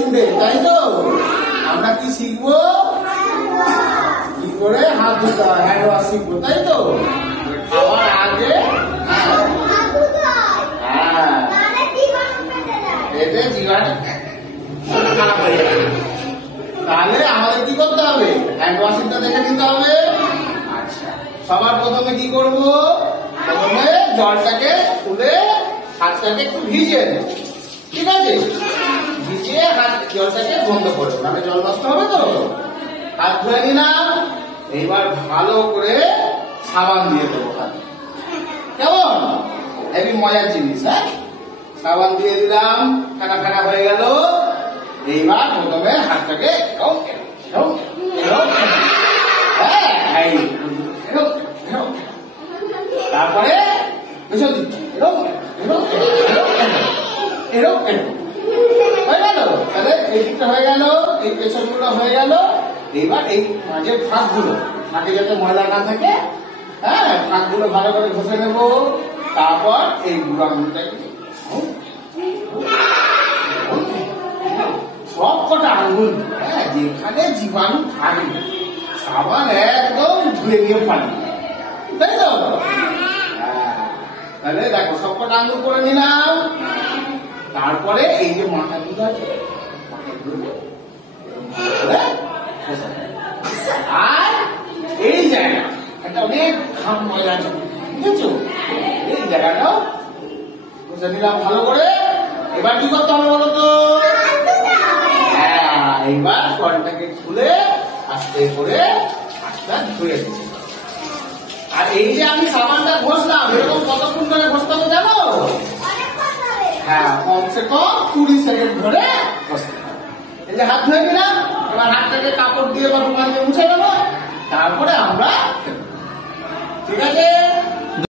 Washing day, তাই তো? আমরা কি শিখবো? কি করে হাত ধুতে হয়, হ্যান্ড ওয়াশ শিখবো, তাই তো? খাওয়ার আগে এতে জীবাণু খারাপ হয়ে যাবে। তাহলে আমাদের কি করতে হবে? হ্যান্ড ওয়াশিংটা দেখে নিতে হবে। আচ্ছা, সবার প্রথমে কি করব? প্রথমে জলটাকে তুলে হাতটাকে একটু ভিজিয়ে নেব, ঠিক আছে? ভিজিয়ে জলটাকে বন্ধ করবো, নাহলে জল নষ্ট হবে তো। হাত ধুয়ে নিলাম, এইবার ভালো করে সাবান দিয়ে দেবো হাতে, কেমন? হেবি মজার জিনিস। হ্যাঁ, সাবান দিয়ে দিলাম, ফেনা ফেনা হয়ে গেল। এইবার প্রথমে হাতটাকে তারপরে পেছন দিকে হয়ে গেল। তাহলে এই দিকটা হয়ে গেল, এই পেছনগুলো হয়ে গেল। এইবার এই মাঝে ফাঁকগুলো, ফাঁকে যাতে ময়লা না থাকে, হ্যাঁ, ফাঁকগুলো ভালো করে ঘষে নেব। তারপর এই বুড়ো আঙুলটাকে সব কটা আঙুল, হ্যাঁ, যেখানে জীবাণু থাকবে সাবান একদম ধুয়ে নিয়ে পানি, তাই তো? তাহলে দেখো সব কটা আঙুল করে নিলাম। তারপরে এই যে মাথাগুলো আছে, আর এই জায়গা একটা অনেক ঘাম ময়লা আছে, বুঝেছো? এই জায়গাটাও বুঝে নিলাম ভালো করে। এবার কি করতে হবে বলো তো? হ্যাঁ, এইবার কলটাকে খুলে আস্তে করে হাতটা ধুয়ে দিচ্ছি। আর এই যে আমি সাবানটা ঘষলাম, এরকম কতক্ষণ ধরে ঘষতে হবে জানো? হ্যাঁ, কমসে কম 20 সেকেন্ড ধরে ঘষতে হবে। এই যে হাত ধুয়ে নিলাম, এবার হাতটাকে কাপড় দিয়ে বা রুমাল দিয়ে মুছে নেবো, তারপরে আমরা, ঠিক আছে?